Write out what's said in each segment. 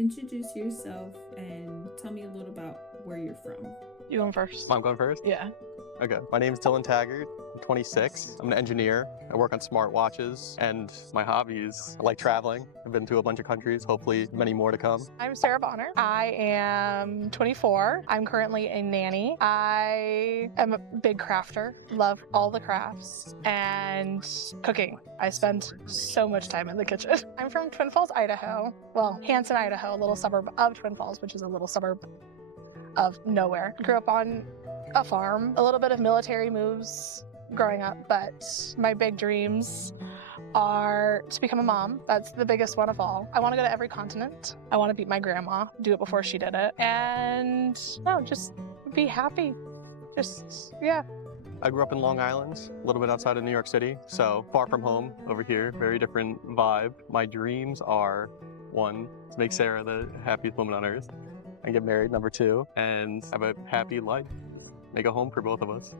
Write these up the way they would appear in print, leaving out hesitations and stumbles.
Introduce yourself and tell me a little about where you're from. You going first? I'm going first? Yeah. Okay. My name is Dylan Taggart. I'm 26. I'm an engineer. I work on smart watches, and my hobbies, I like traveling. I've been to a bunch of countries, hopefully many more to come. I'm Sarah Bonner. I am 24. I'm currently a nanny. I am a big crafter, love all the crafts, and cooking. I spend so much time in the kitchen. I'm from Twin Falls, Idaho. Well, Hanson, Idaho, a little suburb of Twin Falls, which is a little suburb of nowhere. Grew up on a farm, a little bit of military moves growing up, but my big dreams are to become a mom. That's the biggest one of all. I want to go to every continent. I want to beat my grandma, do it before she did it, and no, just be happy. Yeah. I grew up in Long Island, a little bit outside of New York City, so far from home over here, very different vibe. My dreams are, 1, to make Sarah the happiest woman on earth, and get married, number 2, and have a happy life. Make a home for both of us.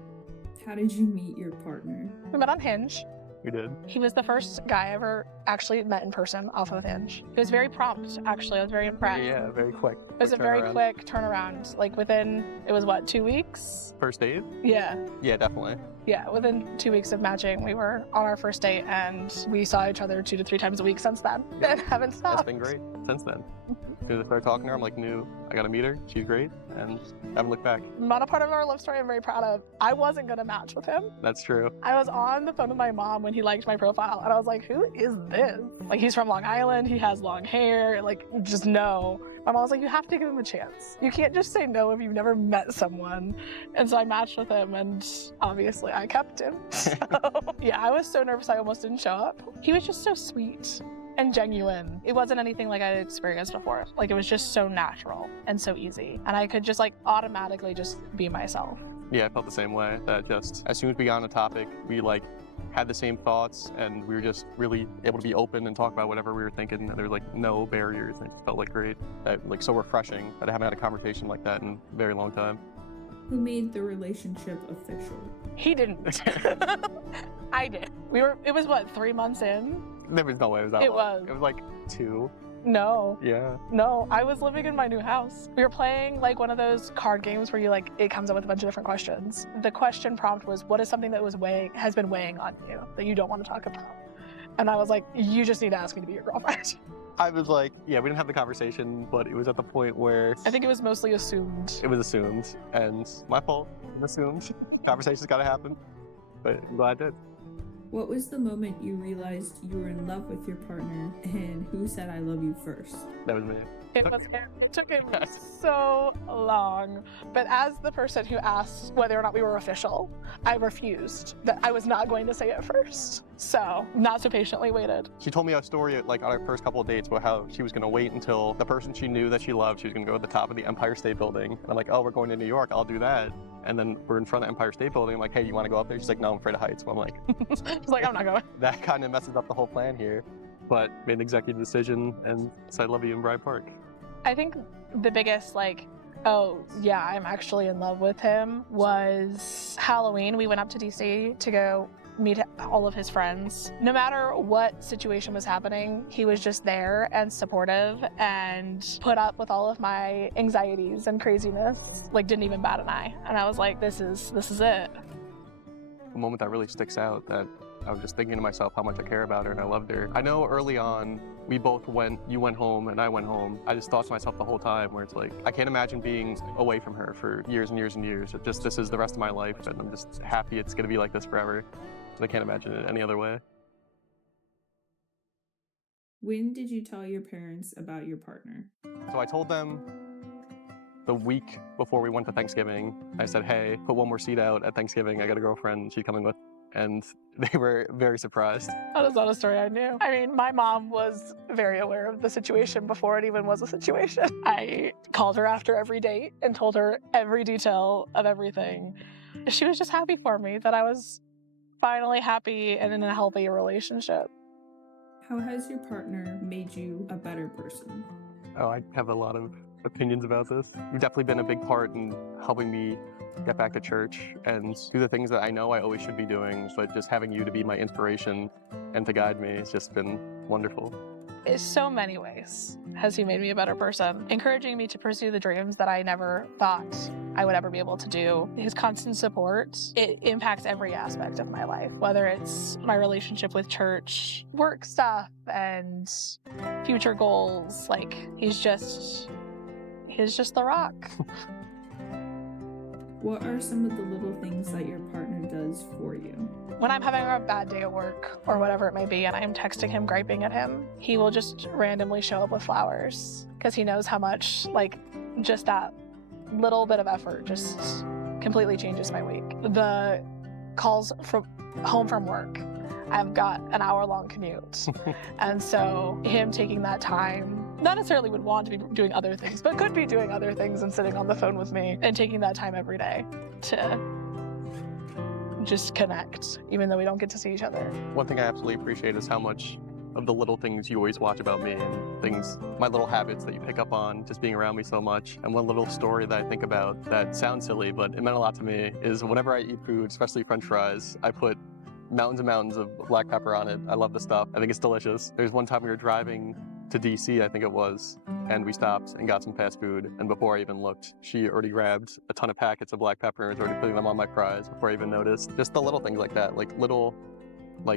How did you meet your partner? We met on Hinge. We did. He was the first guy I ever actually met in person off of Hinge. He was very prompt, actually. I was very impressed. Yeah, very quick. It was a very quick turnaround. Like within, it was what, 2 weeks? First date? Yeah. Yeah, definitely. Yeah, within 2 weeks of matching, we were on our first date, and we saw each other 2 to 3 times a week since then, and haven't stopped. That's been great since then. As I started talking to her, I'm like, I gotta meet her. She's great, and haven't looked back. Not a part of our love story I'm very proud of. I wasn't gonna match with him. That's true. I was on the phone with my mom when he liked my profile, and I was like, who is this? Like, he's from Long Island, he has long hair, like, just no. My mom was like, you have to give him a chance. You can't just say no if you've never met someone. And so I matched with him, and obviously I kept him. So, yeah, I was so nervous I almost didn't show up. He was just so sweet and genuine. It wasn't anything like I'd experienced before. Like, it was just so natural and so easy. And I could just like automatically just be myself. Yeah, I felt the same way. That just, as soon as we got on the topic, we like had the same thoughts, and we were just really able to be open and talk about whatever we were thinking. And there were like no barriers. It felt like great. Like so refreshing that I haven't had a conversation like that in a very long time. Who made the relationship official? He didn't. I did. It was what, 3 months in? There was no way it was that It long. was. It was like 2. No. Yeah. No, I was living in my new house. We were playing like one of those card games where you like, it comes up with a bunch of different questions. The question prompt was, what is something that has been weighing on you that you don't want to talk about? And I was like, you just need to ask me to be your girlfriend. I was like, yeah, we didn't have the conversation, but it was at the point where I think it was mostly assumed. it was assumed, and my fault. Assumed. Conversation's gotta happen, but I'm glad it did. What was the moment you realized you were in love with your partner, and who said I love you first? That was me. It took him so long. But as the person who asked whether or not we were official, I refused. That I was not going to say it first. So, not so patiently waited. She told me a story like on our first couple of dates about how she was gonna wait until the person she knew that she loved, she was gonna go to the top of the Empire State Building. And I'm like, oh, we're going to New York, I'll do that. And then we're in front of the Empire State Building. I'm like, hey, you wanna go up there? She's like, no, I'm afraid of heights. So I'm like, She's like, I'm not going. that kind of messes up the whole plan here. But made an executive decision and said, I love you in Bryant Park. I think the biggest like, oh yeah, I'm actually in love with him was Halloween. We went up to DC to go meet all of his friends. No matter what situation was happening, he was just there and supportive and put up with all of my anxieties and craziness. Like, didn't even bat an eye. And I was like, this is it. A moment that really sticks out that I was just thinking to myself how much I care about her and I loved her. I know early on, we both you went home and I went home. I just thought to myself the whole time where it's like, I can't imagine being away from her for years and years and years. This is the rest of my life, and I'm just happy it's gonna be like this forever. I can't imagine it any other way. When did you tell your parents about your partner? So I told them the week before we went to Thanksgiving. I said, hey, put one more seat out at Thanksgiving. I got a girlfriend, she's coming with. And they were very surprised. That is not a story I knew. I mean, my mom was very aware of the situation before it even was a situation. I called her after every date and told her every detail of everything. She was just happy for me that I was finally happy and in a healthy relationship. How has your partner made you a better person? Oh, I have a lot of opinions about this. You've definitely been a big part in helping me get back to church and do the things that I know I always should be doing, but just having you to be my inspiration and to guide me has just been wonderful. In so many ways. has he made me a better person, encouraging me to pursue the dreams that I never thought I would ever be able to do. His constant support, it impacts every aspect of my life, whether it's my relationship with church, work stuff, and future goals. Like, he's just the rock. What are some of the little things that your partner does for you? When I'm having a bad day at work or whatever it may be, and I'm texting him, griping at him, he will just randomly show up with flowers because he knows how much, like, just that little bit of effort just completely changes my week. The calls from home from work, I've got an hour-long commute. And so him taking that time, not necessarily would want to be doing other things, but could be doing other things and sitting on the phone with me and taking that time every day to just connect, even though we don't get to see each other. One thing I absolutely appreciate is how much of the little things you always watch about me and things, my little habits that you pick up on just being around me so much. And one little story that I think about that sounds silly, but it meant a lot to me is whenever I eat food, especially French fries, I put mountains and mountains of black pepper on it. I love the stuff. I think it's delicious. There's one time we were driving to DC, I think it was, and we stopped and got some fast food. And before I even looked, she already grabbed a ton of packets of black pepper and was already putting them on my fries before I even noticed. Just the little things like that, like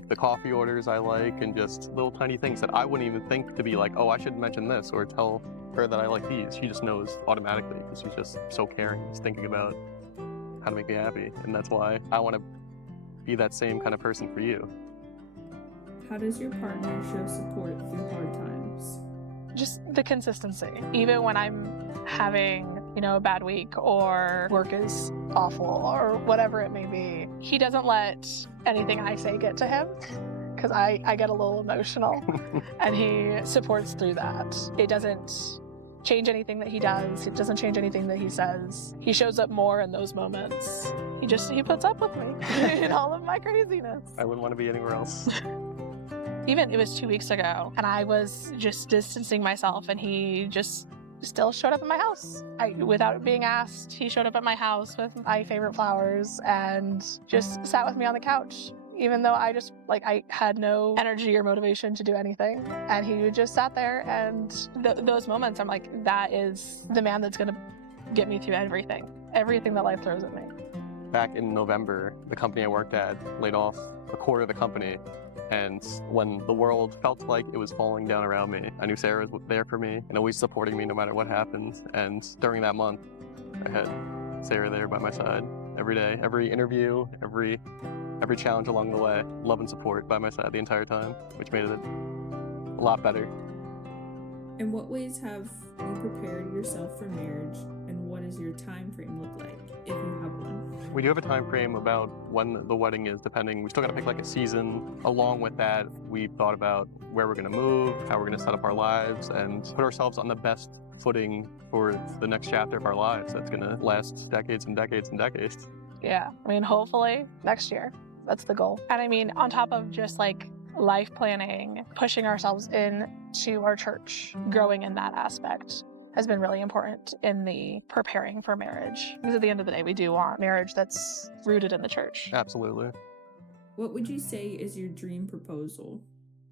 the coffee orders I like, and just little tiny things that I wouldn't even think to be like, oh, I should mention this or tell her that I like these. She just knows automatically because she's just so caring, just thinking about how to make me happy. And that's why I want to be that same kind of person for you. How does your partner show support through hard times? Just the consistency. Even when I'm having, a bad week or work is awful or whatever it may be, he doesn't let anything I say get to him because I get a little emotional and he supports through that. It doesn't change anything that he does. It doesn't change anything that he says. He shows up more in those moments. He puts up with me in all of my craziness. I wouldn't want to be anywhere else. Even it was 2 weeks ago and I was just distancing myself and he just still showed up at my house. Without being asked, he showed up at my house with my favorite flowers and just sat with me on the couch. Even though I had no energy or motivation to do anything. And he just sat there and those moments, I'm like, that is the man that's gonna get me through everything that life throws at me. Back in November, the company I worked at laid off a quarter of the company. And when the world felt like it was falling down around me, I knew Sarah was there for me and always supporting me no matter what happened. And during that month, I had Sarah there by my side every day, every interview, every challenge along the way, love and support by my side the entire time, which made it a lot better. In what ways have you prepared yourself for marriage, and what does your time frame look like, if you have one? We do have a time frame about when the wedding is, depending. We still got to pick like a season. Along with that, we've thought about where we're going to move, how we're going to set up our lives, and put ourselves on the best footing for the next chapter of our lives that's going to last decades and decades and decades. Yeah, hopefully next year. That's the goal. And on top of just like life planning, pushing ourselves into our church, growing in that aspect has been really important in the preparing for marriage. Because at the end of the day, we do want marriage that's rooted in the church. Absolutely. What would you say is your dream proposal?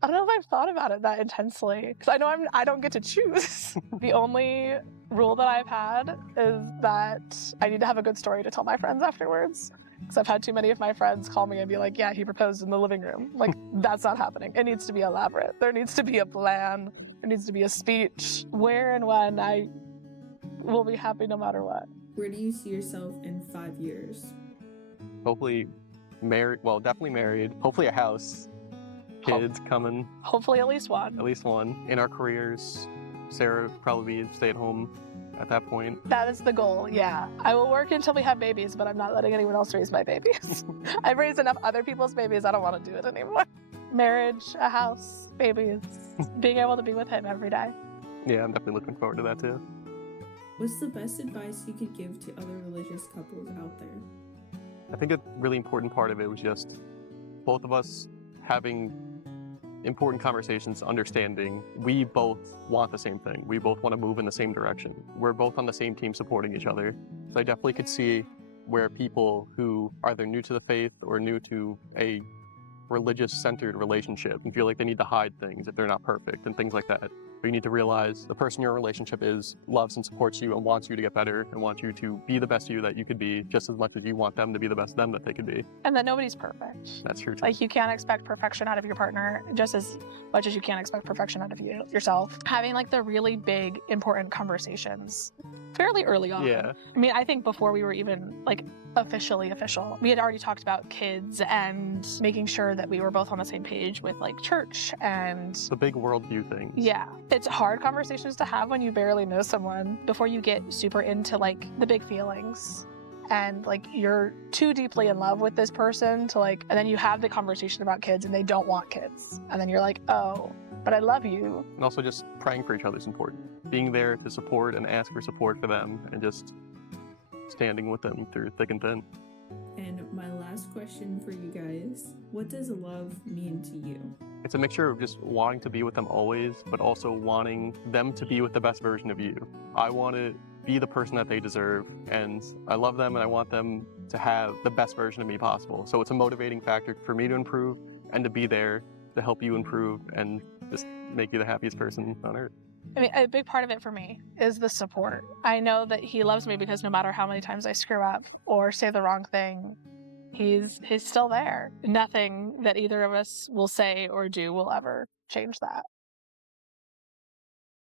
I don't know if I've thought about it that intensely because I know I don't get to choose. The only rule that I've had is that I need to have a good story to tell my friends afterwards. Because I've had too many of my friends call me and be like, yeah, he proposed in the living room. Like, that's not happening. It needs to be elaborate. There needs to be a plan. There needs to be a speech. Where and when I will be happy no matter what. Where do you see yourself in 5 years? Hopefully married, definitely married. Hopefully a house. Kids coming. Hopefully at least one. At least one. In our careers, Sarah would probably be stay at home at that point. That is the goal, yeah. I will work until we have babies, but I'm not letting anyone else raise my babies. I've raised enough other people's babies, I don't want to do it anymore. Marriage, a house, babies, being able to be with him every day. Yeah, I'm definitely looking forward to that too. What's the best advice you could give to other religious couples out there? I think a really important part of it was just both of us having important conversations, understanding we both want the same thing. We both want to move in the same direction. We're both on the same team supporting each other. So I definitely could see where people who are either new to the faith or new to a religious-centered relationship and feel like they need to hide things if they're not perfect and things like that. But you need to realize the person your relationship is loves and supports you and wants you to get better and wants you to be the best you that you could be just as much as you want them to be the best them that they could be. And that nobody's perfect. That's true too. Like, you can't expect perfection out of your partner just as much as you can't expect perfection out of yourself. Having like the really big, important conversations fairly early on. Yeah. I mean, I think before we were even like official, we had already talked about kids and making sure that we were both on the same page with like church and The big worldview things. yeah. It's hard conversations to have when you barely know someone before you get super into like the big feelings. And like you're too deeply in love with this person to like, and then you have the conversation about kids and they don't want kids. And then you're like, oh, but I love you. And also just praying for each other is important. Being there to support and ask for support for them and just standing with them through thick and thin. And my last question for you guys, what does love mean to you? It's a mixture of just wanting to be with them always, but also wanting them to be with the best version of you. I want to be the person that they deserve, and I love them and I want them to have the best version of me possible. So it's a motivating factor for me to improve and to be there to help you improve and just make you the happiest person on earth. I mean, a big part of it for me is the support. I know that he loves me because no matter how many times I screw up or say the wrong thing, he's still there. Nothing that either of us will say or do will ever change that.